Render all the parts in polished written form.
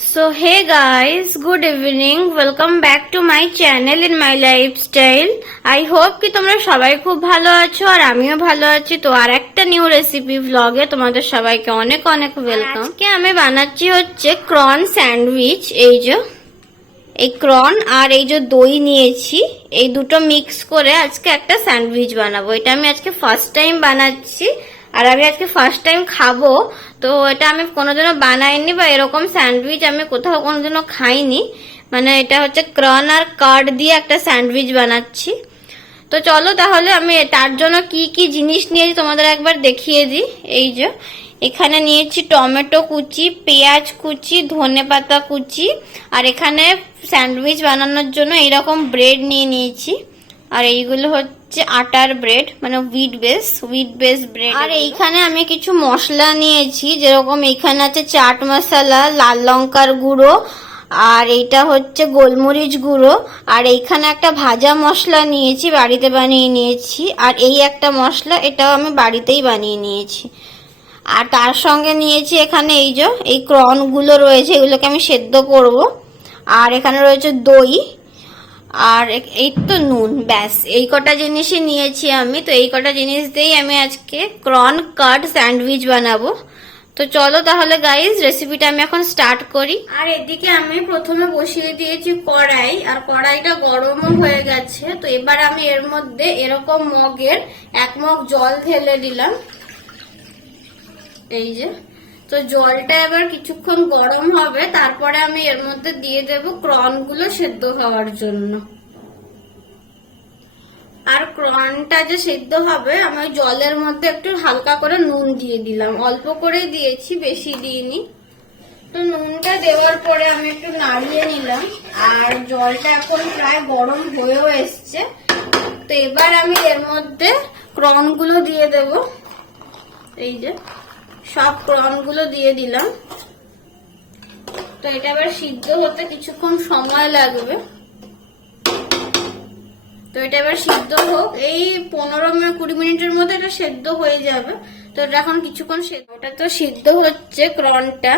So hey guys, good evening. Welcome back to my channel in my lifestyle. I hope कि তোমরা সবাই খুব ভালো আছো আর আমিও ভালো আছি। তো আর একটা নিউ রেসিপি ভ্লগে তোমাদের সবাইকে অনেক অনেক ওয়েলকাম। আজকে আমি বানাচ্ছি হচ্ছে ক্রন স্যান্ডউইচ। এই ক্রন আর এই যে দই নিয়েছি, এই দুটো মিক্স করে আজকে একটা স্যান্ডউইচ বানাবো। এটা আমি আজকে ফার্স্ট টাইম বানাচ্ছি আর আমি আজকে ফার্স্ট টাইম খাবো। তো এটা আমি কোনোদিনও বানাইনি বা এরকম স্যান্ডউইচ আমি কোথাও কোনোদিনও খাইনি। মানে এটা হচ্ছে ক্রন আর কার্ড দিয়ে একটা স্যান্ডউইচ বানাচ্ছি। তো চলো তাহলে আমি তার জন্য কি কি জিনিস নিয়েছি তোমাদের একবার দেখিয়ে দিই। এই যে এখানে নিয়েছি টমেটো কুচি, পেঁয়াজ কুচি, ধনেপাতা কুচি, আর এখানে স্যান্ডউইচ বানানোর জন্য এইরকম ব্রেড নিয়ে নিয়েছি। আর এইগুলো হচ্ছে আটার ব্রেড, মানে হুইট বেস ব্রেড। আর এইখানে আমি কিছু মশলা নিয়েছি, যেরকম এখানে আছে চাট মশলা, লাল লঙ্কার গুঁড়ো, আর এইটা হচ্ছে গোলমরিচ গুঁড়ো, আর এইখানে একটা ভাজা মশলা নিয়েছি, বাড়িতে বানিয়ে নিয়েছি। আর এই একটা মশলা, এটাও আমি বাড়িতেই বানিয়ে নিয়েছি। আর তার সঙ্গে নিয়েছি এখানে এই ক্রনগুলো রয়েছে, এগুলোকে আমি সেদ্ধ করব। আর এখানে রয়েছে দই, আর এই তো নুন। ব্যাস এই কটা জিনিসই নিয়েছি আমি। তো এই কটা জিনিস দিয়েই আমি আজকে ক্রন কাট স্যান্ডউইচ বানাবো। তো চলো তাহলে গাইজ রেসিপিটা আমি এখন স্টার্ট করি। আর এদিকে আমি প্রথমে বসিয়ে দিয়েছি কড়াই, আর কড়াইটা গরমও হয়ে গেছে। তো এবার আমি এর মধ্যে এরকম মগের 1 মগ জল ঢেলে দিলাম। এই যে, তো জলটা এবার কিছুক্ষণ গরম হবে, তারপরে আমি এর মধ্যে দিয়ে দেব ক্রনগুলো সেদ্ধ হওয়ার জন্য। আর ক্রনটা যে সেদ্ধ হবে, আমি জলের মধ্যে একটু হালকা করে নুন দিয়ে দিলাম, অল্প করে দিয়েছি, বেশি দিইনি। তো নুনটা দেওয়ার পরে আমি একটু নাড়িয়ে নিলাম, আর জলটা এখন প্রায় গরম হয়েও এসছে। তো এবার আমি এর মধ্যে ক্রনগুলো দিয়ে দেব। এই যে সব ক্রনগুলো দিয়ে দিলাম। তো এটা এবার সিদ্ধ হতে কিছুক্ষণ সময় লাগবে। তো এটা এবার সিদ্ধ হোক, এই 15-20 মিনিটের মধ্যে এটা সেদ্ধ হয়ে যাবে। তো এটা এখন কিছুক্ষণ ওটা তো সিদ্ধ হচ্ছে ক্রনটা।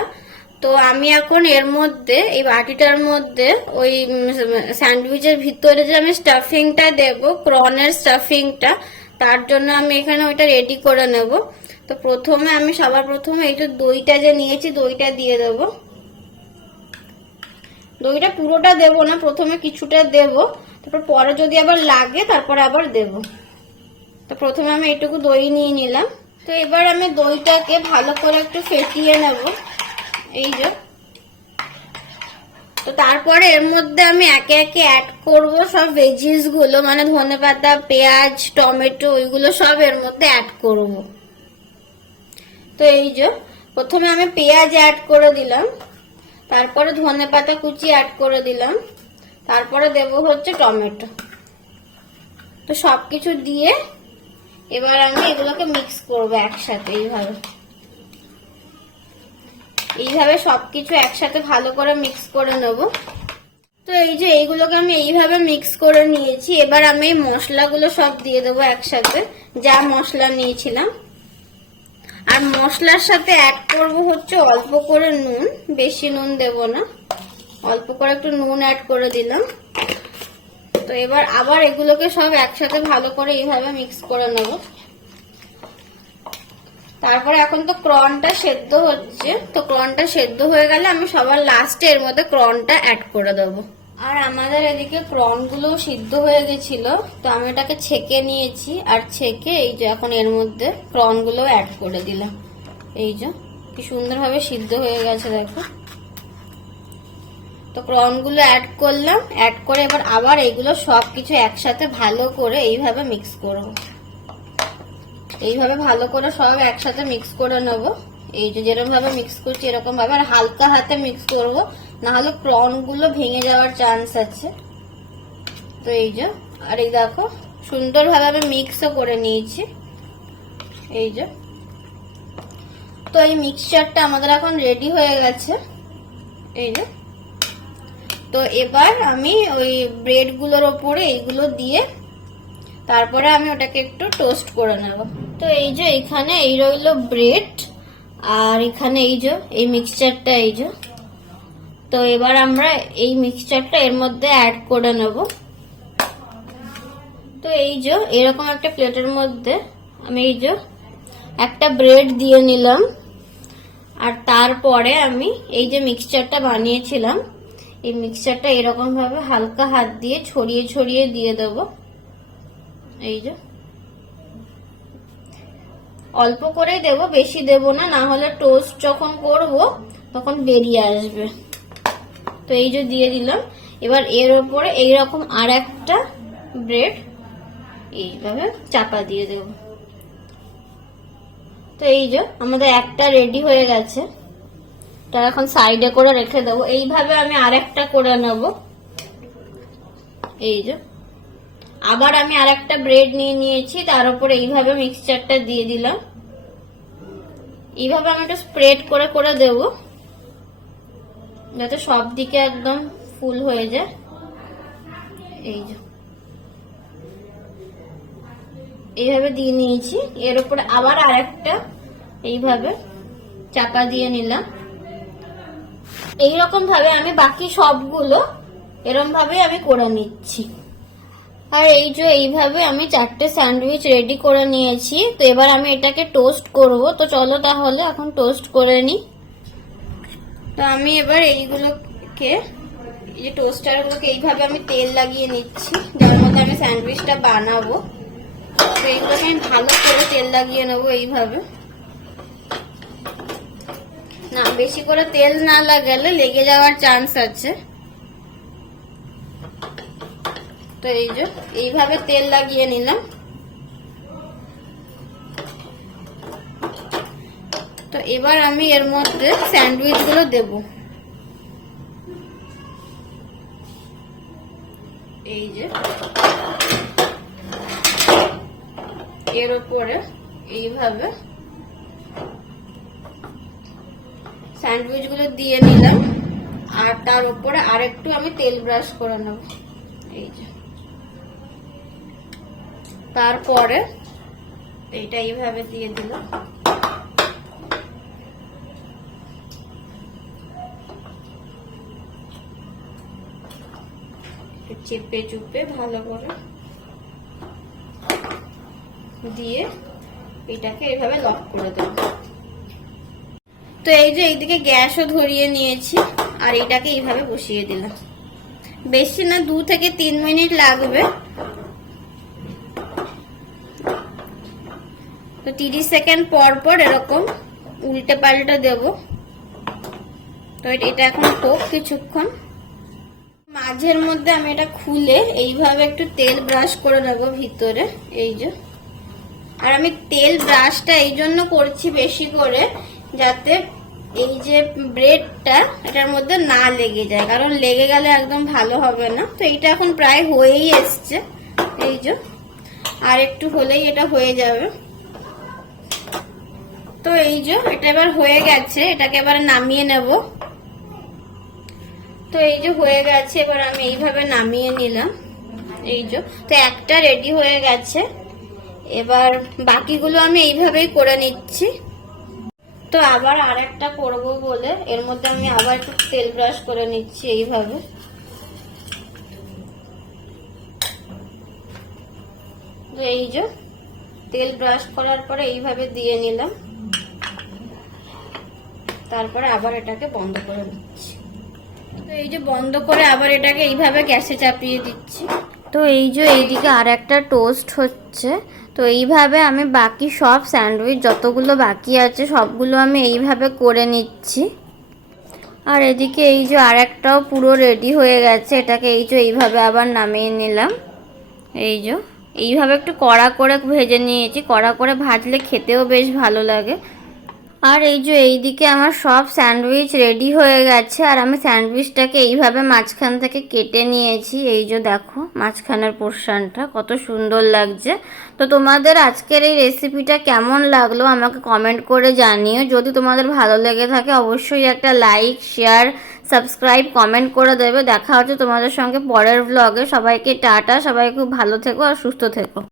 তো আমি এখন এর মধ্যে, এই বাটিটার মধ্যে ওই স্যান্ডউইচের ভিতরে যে আমি স্টাফিংটা দেব, ক্রনের স্টাফিংটা, তার জন্য আমি এখানে ওইটা রেডি করে নেব। তো প্রথমে আমি সবার প্রথমে এই যে দইটা যে নিয়েছি, দইটা দিয়ে দেব। দইটা পুরোটা দেব না, প্রথমে কিছুটা দেব, তারপর পরে যদি আবার লাগে তারপর আবার দেব। তো প্রথমে আমি এইটুকু দই নিয়ে নিলাম। তো এবার আমি দইটাকে ভালো করে একটু ফেটিয়ে নেব। এই যে, তো তারপরে এর মধ্যে আমি একে একে অ্যাড করব সব ভেজিস গুলো, মানে ধনেপাতা, পেঁয়াজ, টমেটো, ওইগুলো সব এর মধ্যে অ্যাড করব। তো এই যে প্রথমে আমি পেঁয়াজ অ্যাড করে দিলাম, তারপরে ধনেপাতা কুচি অ্যাড করে দিলাম, তারপরে দেব হচ্ছে টমেটো। তো সবকিছু দিয়ে এবার আমি এগুলোকে মিক্স করবো একসাথে। এইভাবে সবকিছু একসাথে ভালো করে মিক্স করে নেব। তো এই যে এইগুলোকে আমি এইভাবে মিক্স করে নিয়েছি। এবার আমি এই মশলাগুলো সব দিয়ে দেবো একসাথে, যা মশলা নিয়েছিলাম। আর মশলার সাথে অ্যাড করব হচ্ছে অল্প করে নুন, বেশি নুন দেব না, অল্প করে একটু নুন অ্যাড করে দিলাম। তো এবার আবার এগুলোকে সব একসাথে ভালো করে এইভাবে মিক্স করে নেব। তারপরে এখন তো ক্রনটা সেদ্ধ হচ্ছে। তো ক্রনটা সেদ্ধ হয়ে গেলে আমি সবার লাস্টে এর মধ্যে ক্রনটা অ্যাড করে দেবো। আর আমাদের এদিকে ক্রনগুলো সিদ্ধ হয়ে গেছিল, তো আমি এটাকে ছেঁকে নিয়েছি। আর ছেঁকে এই যে এখন এর মধ্যে ক্রনগুলো অ্যাড করে দিলাম। এই যে কি সুন্দরভাবে সিদ্ধ হয়ে গেছে, দেখো। তো ক্রনগুলো অ্যাড করলাম, অ্যাড করে এবার আবার এইগুলো সবকিছু একসাথে ভালো করে এইভাবে মিক্স করব। এইভাবে ভালো করে সব একসাথে মিক্স করে নেব। এই যে যেরকম ভাবে মিক্স করছি এরকম ভাবে, আর হালকা হাতে মিক্স করব, না হলে ক্রনগুলো ভেঙে যাওয়ার চান্স আছে। তো এই যে, আর এই দেখো সুন্দরভাবে আমি মিক্সও করে নিয়েছি। এই যে, তো এই মিক্সচারটা আমাদের এখন রেডি হয়ে গেছে। এই যে, তো এবার আমি ওই ব্রেড গুলোর ওপরে এইগুলো দিয়ে তারপরে আমি ওটাকে একটু টোস্ট করে নেব। তো এই যে এখানে এই রইল ব্রেড, আর এখানে এই যে এই মিক্সচারটা, এই যে তো এবার আমরা এই মিক্সচারটা এর মধ্যে অ্যাড করে নেব। তো এই যে এরকম একটা প্লেটের মধ্যে আমি এই যে একটা ব্রেড দিয়ে নিলাম, আর তারপরে আমি এই যে মিক্সচারটা বানিয়েছিলাম এই মিক্সচারটা এরকম ভাবে হালকা হাত দিয়ে ছড়িয়ে ছড়িয়ে দিয়ে দেব। এই যে অল্প করেই দেব, বেশি দেব না, না হলে টোস্ট যখন করব তখন বেরিয়ে আসবে। তো এই যে দিয়ে দিলাম। এবার এর উপরে এইরকম আর একটা ব্রেড এইভাবে চাপা দিয়ে দেব। তো এই যে আমাদের একটা রেডি হয়ে গেছে, এটা এখন সাইডে করে রেখে দেবো। এইভাবে আমি আরেকটা করে নেব। এই যে আবার আমি আরেকটা ব্রেড নিয়ে নিয়েছি, তার উপরে এইভাবে মিক্সচারটা দিয়ে দিলাম। এইভাবে আমি একটু স্প্রেড করে করে দেব যাতে সব দিকে একদম ফুল হয়ে যায়। এই যে এইভাবে দিয়ে নিয়েছি, এর উপরে আবার আরেকটা এইভাবে চাপা দিয়ে নিলাম। এইরকম ভাবে আমি বাকি সবগুলো এরকম ভাবে আমি করে নিচ্ছি। আর এই যে এইভাবে আমি 4টে স্যান্ডউইচ রেডি করে নিয়েছি। তো এবার আমি এটাকে টোস্ট করব। তো চলো তাহলে এখন টোস্ট করে নিই। তো আমি এবার এইগুলোকে এই যে টোস্টারগুলোকে এইভাবে আমি তেল লাগিয়ে নিচ্ছি, যার মধ্যে আমি স্যান্ডউইচটা বানাবো। তো এইগুলোকে আমি ভালো করে তেল লাগিয়ে নেবো এইভাবে। না, বেশি করে তেল না লাগালে লেগে যাওয়ার চান্স আছে। তো এই যে এইভাবে তেল লাগিয়ে নিলাম। তো এবার আমি এর মধ্যে স্যান্ডউইচ গুলো দেব। এই যে এর উপরে এইভাবে স্যান্ডউইচ গুলো দিয়ে নিলাম, আর তার উপরে আরেকটু আমি তেল ব্রাশ করে নেব। এই যে তারপরে এইটা এইভাবে দিয়ে দিলাম। চেপে চুপে ভালো করে দিয়ে এটাকে এইভাবে লক করে দেব। তো এই যে এইদিকে গ্যাসও ধরিয়ে নিয়েছি, আর এটাকে এইভাবে বসিয়ে দিলাম। বেশি না, 2 থেকে 3 মিনিট লাগবে। তো 30 সেকেন্ড পর পর এরকম উল্টে পাল্টে দেব। তো এটা এখন হোক কিছুক্ষণ। মাঝের মধ্যে আমি এটা খুলে এইভাবে একটু তেল ব্রাশ করে নেব ভিতরে। এই যে, আর আমি তেল ব্রাশটা এই জন্য করছি বেশি করে, যাতে এই যে ব্রেডটা এটার মধ্যে না লেগে যায়, কারণ লেগে গেলে একদম ভালো হবে না। তো এটা এখন প্রায় হয়েই এসছে। এই যে আর একটু হলেই এটা হয়ে যাবে। তো এই যে এটা এবার হয়ে গেছে, এটাকে এবার নামিয়ে নেব। তো এই যে হয়ে গেছে, এবার আমি এইভাবে নামিয়ে নিলাম। এই যে তো একটা রেডি হয়ে গেছে। এবার বাকিগুলো আমি এইভাবেই করে নিচ্ছি। তো আবার আরেকটা করব বলে এর মধ্যে আমি আবার একটু তেল ব্রাশ করে নিচ্ছি এইভাবে। তো এই যে তেল ব্রাশ করার পরে এইভাবে দিয়ে নিলাম, তারপরে আবার এটাকে বন্ধ করে দিচ্ছি। তো এই যে বন্ধ করে আবার এটাকে এইভাবে গ্যাসে চাপিয়ে দিচ্ছি। তো এই যে এইদিকে আর একটা টোস্ট হচ্ছে। তো এইভাবে আমি বাকি সব স্যান্ডউইচ যতগুলো বাকি আছে সবগুলো আমি এইভাবে করে নিচ্ছি। আর এদিকে এই যে আর একটাও পুরো রেডি হয়ে গেছে, এটাকে এই যে এইভাবে আবার নামিয়ে নিলাম। এই যে এইভাবে একটু কড়া করে ভেজে নিয়েছি, কড়া করে ভাজলে খেতেও বেশ ভালো লাগে। আর এই যে এইদিকে আমার সব স্যান্ডউইচ রেডি হয়ে গেছে, আর আমি স্যান্ডউইচটাকে এইভাবে মাঝখান থেকে কেটে নিয়েছি। এই যে দেখো মাঝখানের পোর্শনটা কত সুন্দর লাগছে। তো তোমাদের আজকের এই রেসিপিটা কেমন লাগলো আমাকে কমেন্ট করে জানিও। যদি তোমাদের ভালো লেগে থাকে অবশ্যই একটা লাইক, শেয়ার, সাবস্ক্রাইব, কমেন্ট করে দেবে। দেখা হচ্ছে তোমাদের সঙ্গে পরের ব্লগে। সবাইকে টাটা, সবাই খুব ভালো থেকো আর সুস্থ থেকো।